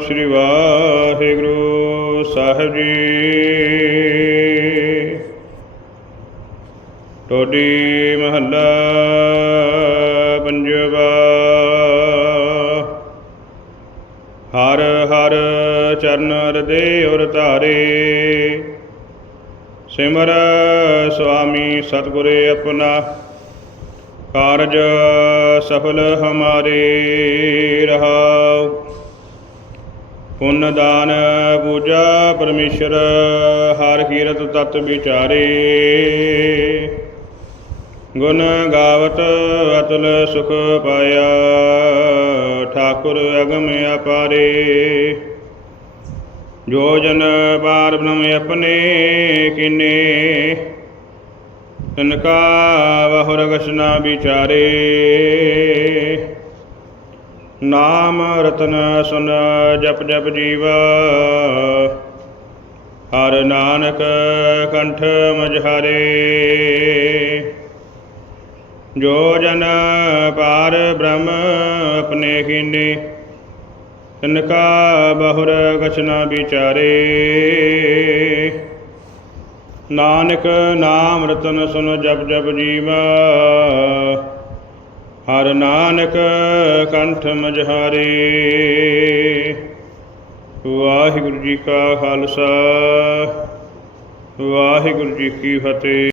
ਸ੍ਰੀ ਵਾਹਿਗੁਰੂ ਸਾਹਿਬ ਜੀ। ਟੋਡੀ ਮਹੱਲਾ ਪੰਜਵਾ। ਹਰ ਹਰ ਚਰਨ ਹਿਰਦੇ ਉਰ ਧਾਰੇ। ਸਿਮਰ ਸੁਆਮੀ ਸਤਿਗੁਰੇ ਆਪਣਾ। ਕਾਰਜ ਸਫਲ ਹਮਾਰੇ ਰਹਾਉ। ਪੁੰਨ ਦਾਨ ਪੂਜਾ ਪਰਮੇਸ਼ਰ, ਹਰ ਕੀਰਤ ਤਤ ਵਿਚਾਰੇ। ਗੁਣ ਗਾਵਤ ਅਤਲ ਸੁਖ ਪਾਇਆ, ਠਾਕੁਰ ਅਗਮ ਅਪਾਰੇ। ਜੋ ਜਨ ਪਾਰ ਬ੍ਰਹਮ ਆਪਣੇ ਕਿਨੇ ਤਨਕਾ ਬਹੁ ਰਗਸਨਾ ਵਿਚਾਰੇ। ਨਾਮ ਰਤਨ ਸੁਨ ਜਪ ਜਪ ਜੀਵਾ। ਹਰ ਨਾਨਕ ਕੰਠ ਮਝਾਰੇ ਜੋ ਜਨ ਪਾਰ ਬ੍ਰਹਮ ਆਪਣੇ ਕੀਨੇ, ਤਿਨਕਾ ਬਹੁਰ ਗਛਨਾ ਵਿਚਾਰੇ। ਨਾਨਕ ਨਾਮ ਰਤਨ ਸੁਨ ਜਪ ਜਪ ਜੀਵਾ। ਹਰ ਨਾਨਕ ਕੰਠ ਮਝਾਰੇ। ਵਾਹਿਗੁਰੂ ਜੀ ਕਾ ਖਾਲਸਾ ਵਾਹਿਗੁਰੂ ਜੀ ਕੀ ਫਤਿਹ।